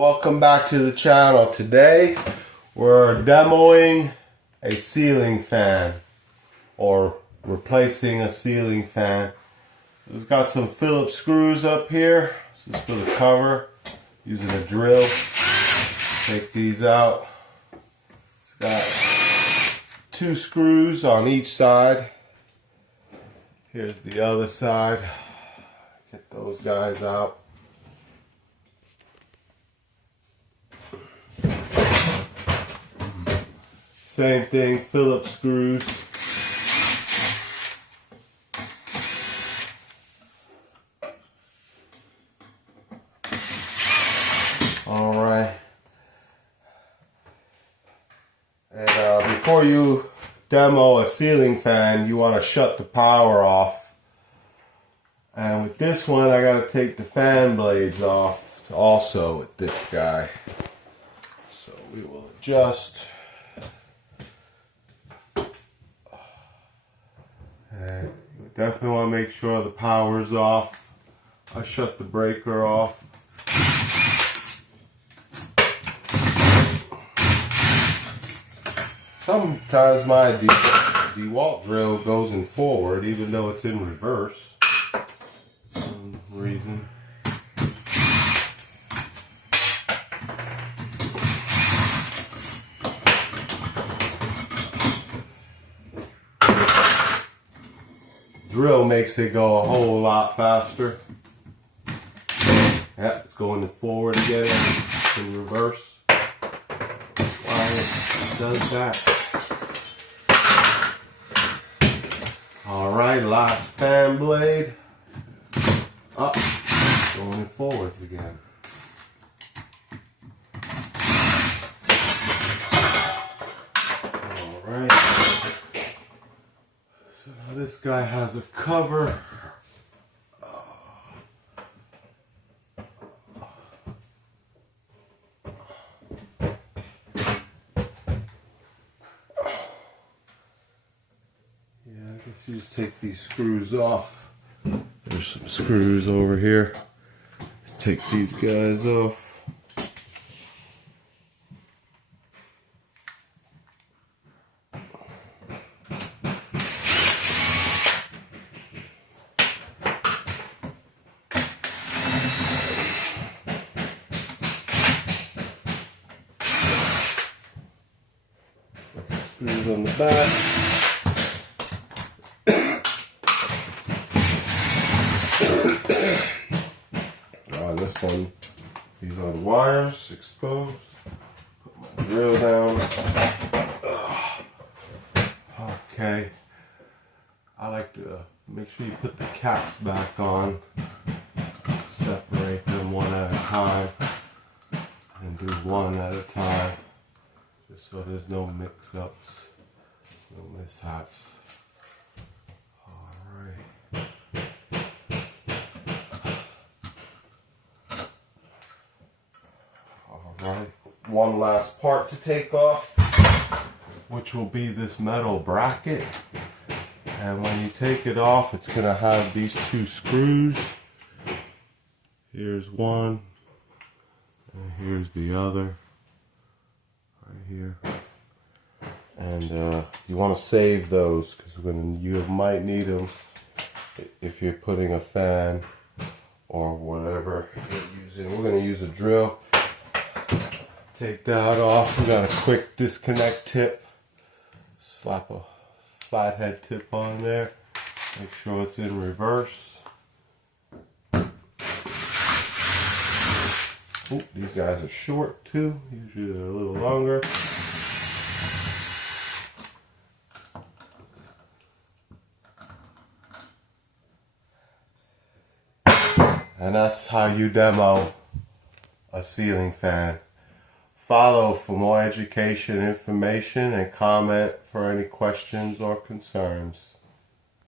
Welcome back to the channel. Today we're demoing a ceiling fan or replacing a ceiling fan. It's got some Phillips screws up here. This is for the cover. Using a drill. Take these out. It's got 2 screws on each side. Here's the other side. Get those guys out. Same thing, Phillips screws. Alright. And before you demo a ceiling fan, you want to shut the power off. And with this one, I got to take the fan blades off also with this guy. So we will adjust. And you definitely want to make sure the power's off. I shut the breaker off. Sometimes my DeWalt drill goes in forward even though it's in reverse for some reason. Drill makes it go a whole lot faster. Yeah, it's going forward again in reverse. Why it does that? Alright, last fan blade. Up, going forwards again. Alright. So now this guy has a cover. I guess you just take these screws off. There's some screws over here. Let's take these guys off. Screws on the back. On this one, these are the wires exposed. Put my drill down. Okay. I like to make sure you put the caps back on. Separate them one at a time. And do one at a time. Just so there's no mix-ups, no mishaps. Alright. Alright, one last part to take off, which will be this metal bracket. And when you take it off, it's going to have these 2 screws. Here's one, and here's the other. Here, and you want to save those because you might need them if you're putting a fan or whatever you're using. We're going to use a drill. Take that off. We got a quick disconnect tip. Slap a flathead tip on there. Make sure it's in reverse. Ooh, these guys are short too. Usually they're a little longer. And that's how you demo a ceiling fan. Follow for more education, information, and comment for any questions or concerns.